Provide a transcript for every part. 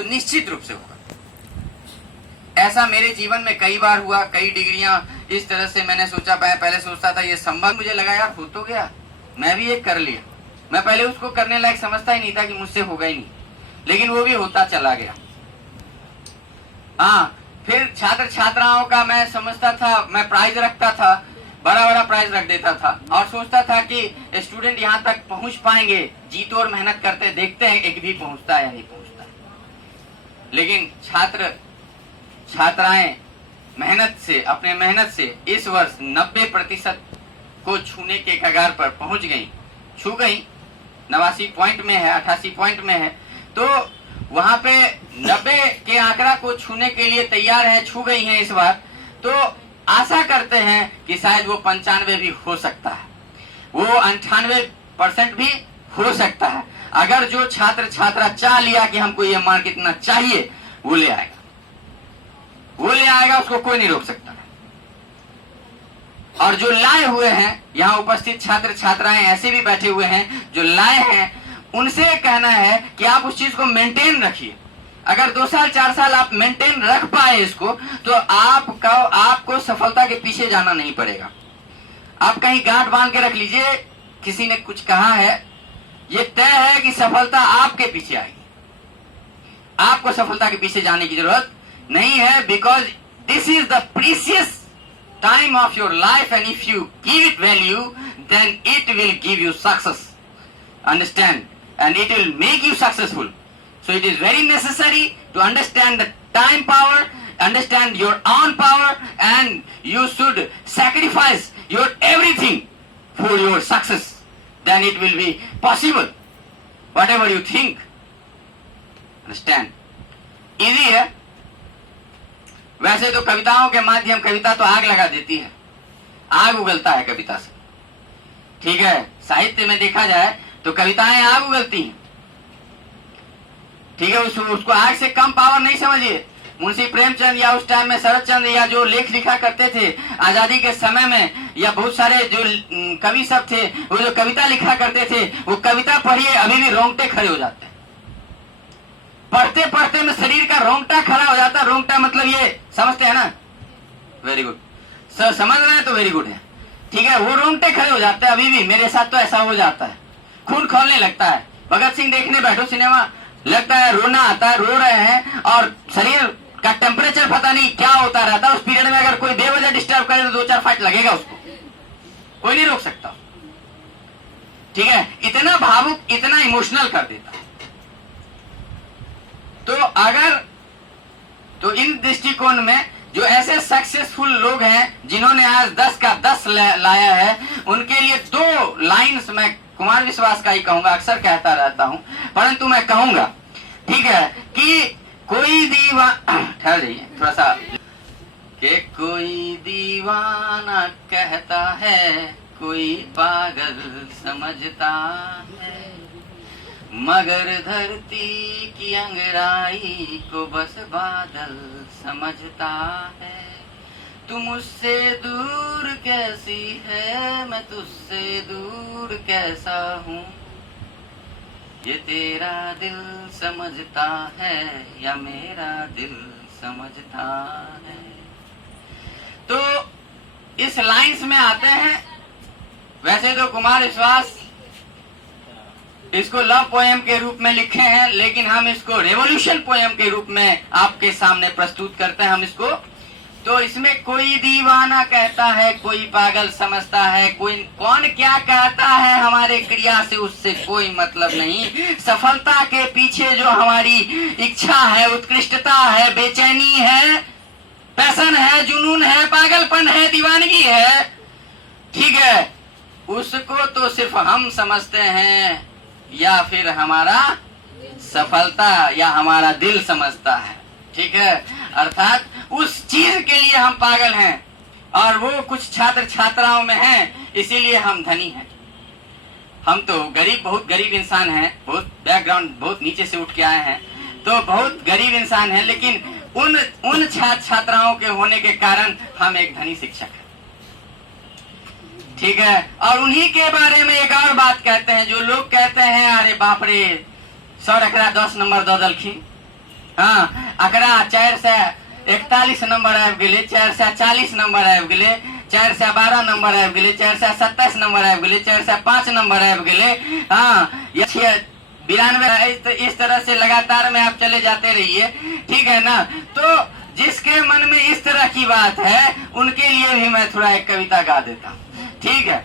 तो निश्चित रूप से होगा। ऐसा मेरे जीवन में कई बार हुआ, कई डिग्रियां इस तरह से मैंने सोचा, मैं पहले सोचता था ये संभव, मुझे लगा यार हो तो गया, मैं भी एक कर लिया। मैं पहले उसको करने लायक समझता ही नहीं था कि मुझसे होगा ही नहीं, लेकिन वो भी होता चला गया। हाँ, फिर छात्र छात्राओं का मैं समझता था, मैं प्राइज रखता था, बड़ा बड़ा प्राइज रख देता था और सोचता था कि स्टूडेंट यहाँ तक पहुंच पाएंगे, जी तोड़ मेहनत करते, देखते हैं एक भी पहुंचता है या नहीं पहुंचता है। लेकिन छात्र छात्राएं मेहनत से, अपने मेहनत से इस वर्ष 90% को छूने के कगार पर पहुंच गई, छू गई, 89 पॉइंट में है, 88 पॉइंट में है। तो वहां पे 90 के आंकड़ा को छूने के लिए तैयार है, छू गई हैं इस बार। तो आशा करते हैं कि शायद वो 95 भी हो सकता है, वो 98% भी हो सकता है। अगर जो छात्र छात्रा चाह लिया कि हमको ये मार्क इतना चाहिए, वो ले आएगा, वो ले आएगा, उसको कोई नहीं रोक सकता। और जो लाए हुए हैं, यहाँ उपस्थित छात्र छात्राएं ऐसे भी बैठे हुए हैं जो लाए हैं, उनसे कहना है कि आप उस चीज को मेंटेन रखिए। अगर 2 साल 4 साल आप मेंटेन रख पाए इसको, तो आपको सफलता के पीछे जाना नहीं पड़ेगा। आप कहीं गांठ बांध के रख लीजिए, किसी ने कुछ कहा है, ये तय है कि सफलता आपके पीछे आएगी, आपको सफलता के पीछे जाने की जरूरत नहीं है। Because this is the precious time of your life, and if you give it value, then it will give you success. Understand? And it will make you successful. So it is very necessary to understand the time power, understand your own power, and you should sacrifice your everything for your success. Then it will be possible. Whatever you think. Understand? Easy है। वैसे तो कविताओं के माध्यम, कविता तो आग लगा देती है, आग उगलता है कविता से, ठीक है। साहित्य में देखा जाए तो कविताएं आग उगलती हैं, ठीक है। उसको आग से कम पावर नहीं समझिए। मुंशी प्रेमचंद या उस टाइम में शरद चंद्र या जो लेख लिखा करते थे आजादी के समय में, या बहुत सारे जो कवि सब थे, वो जो कविता लिखा करते थे, वो कविता पढ़िए अभी भी रोंगटे खड़े हो जाते हैं। पढ़ते पढ़ते में शरीर का रोंगटा खड़ा हो जाता है। रोंगटा मतलब ये समझते हैं ना, वेरी गुड, समझ रहे हैं तो वेरी गुड है, ठीक है। वो रोंगटे खड़े हो जाते हैं, अभी भी मेरे साथ तो ऐसा हो जाता है, खून खौलने लगता है। भगत सिंह देखने बैठो सिनेमा, लगता है रोना आता है, रो रहे हैं और शरीर का टेम्परेचर पता नहीं क्या होता रहता है। उस पीरियड में अगर कोई बेवजह डिस्टर्ब करे तो 2-4 फाइट लगेगा उसको, कोई नहीं रोक सकता, ठीक है। इतना भावुक, इतना इमोशनल कर देता है। तो इन दृष्टिकोण में जो ऐसे सक्सेसफुल लोग हैं जिन्होंने आज 10 का 10 लाया है, उनके लिए 2 लाइन्स मैं कुमार विश्वास का ही कहूंगा, अक्सर कहता रहता हूं, परंतु मैं कहूंगा, ठीक है, कि कोई ठहर जाइए थोड़ा सा, कि कोई दीवाना कहता है, कोई पागल समझता है, मगर धरती की अंगड़ाई को बस बादल समझता है। तू मुझसे दूर कैसी है, मैं तुझसे दूर कैसा हूँ, ये तेरा दिल समझता है या मेरा दिल समझता है। तो इस लाइन्स में आते हैं। वैसे तो कुमार विश्वास इसको लव पोएम के रूप में लिखे हैं, लेकिन हम इसको रेवोल्यूशन पोएम के रूप में आपके सामने प्रस्तुत करते हैं हम इसको। तो इसमें कोई दीवाना कहता है, कोई पागल समझता है, कोई कौन क्या कहता है, हमारे क्रिया से उससे कोई मतलब नहीं। सफलता के पीछे जो हमारी इच्छा है, उत्कृष्टता है, बेचैनी है, पैशन है, जुनून है, पागलपन है, दीवानगी है, ठीक है, उसको तो सिर्फ हम समझते हैं या फिर हमारा सफलता या हमारा दिल समझता है, ठीक है। अर्थात उस चीज के लिए हम पागल हैं और वो कुछ छात्र छात्राओं में हैं, इसीलिए हम धनी हैं। हम तो गरीब, बहुत गरीब इंसान हैं, बहुत बैकग्राउंड, बहुत नीचे से उठ के आए हैं, तो बहुत गरीब इंसान हैं, लेकिन उन छात्र छात्राओं के होने के कारण हम एक धनी शिक्षक हैं, ठीक है। और उन्हीं के बारे में एक और बात कहते हैं, जो लोग कहते हैं अरे बाप रे 100 रकरा 10 नंबर दो दलखी, हाँ अकरा 441 नंबर आबि गेलै, 440 नंबर आबि गेलै, 412 नंबर आबि गेलै, 427 नंबर आबि गेलै, 405 नंबर आबि गेलै। हाँ 92। इस तरह से लगातार में आप चले जाते रहिए, ठीक है ना। तो जिसके मन में इस तरह की बात है उनके लिए भी मैं थोड़ा एक कविता गा देता हूँ, ठीक है।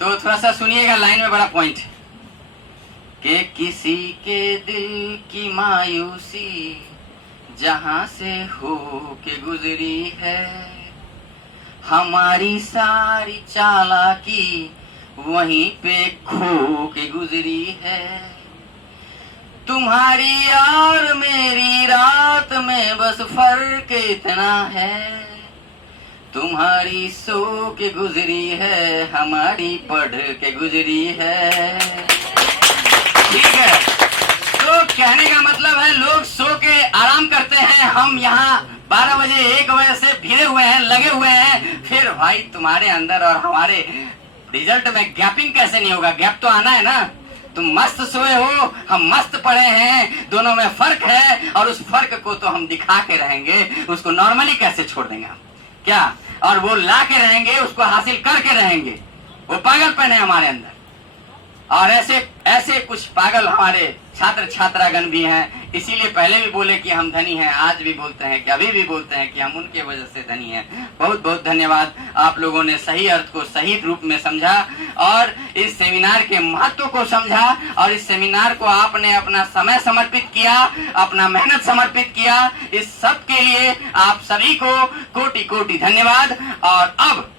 तो थोड़ा सा सुनिएगा, लाइन में बड़ा पॉइंट है कि किसी के दिल की मायूसी जहां से हो के गुजरी है, हमारी सारी चालाकी वहीं पे खो के गुजरी है। तुम्हारी और मेरी रात में बस फर्क इतना है, तुम्हारी सो के गुजरी है, हमारी पढ़ के गुजरी है, ठीक है। तो कहने का मतलब है लोग सो के आराम करते हैं, हम यहाँ 12 बजे 1 बजे से भिड़े हुए हैं, लगे हुए हैं। फिर भाई तुम्हारे अंदर और हमारे रिजल्ट में गैपिंग कैसे नहीं होगा? गैप तो आना है ना। तुम मस्त सोए हो, हम मस्त पड़े हैं, दोनों में फर्क है, और उस फर्क को तो हम दिखा के रहेंगे, उसको नॉर्मली कैसे छोड़ देंगे हम, क्या? और वो ला के रहेंगे, उसको हासिल करके रहेंगे। वो पागलपन है हमारे अंदर। और ऐसे कुछ पागल हमारे छात्र छात्रागण भी हैं। इसीलिए पहले भी बोले कि हम धनी हैं, आज भी बोलते हैं कि अभी भी बोलते हैं कि हम उनके वजह से धनी हैं। बहुत बहुत धन्यवाद, आप लोगों ने सही अर्थ को सही रूप में समझा और इस सेमिनार के महत्व को समझा, और इस सेमिनार को आपने अपना समय समर्पित किया, अपना मेहनत समर्पित किया। इस सब के लिए आप सभी को कोटि कोटि धन्यवाद। और अब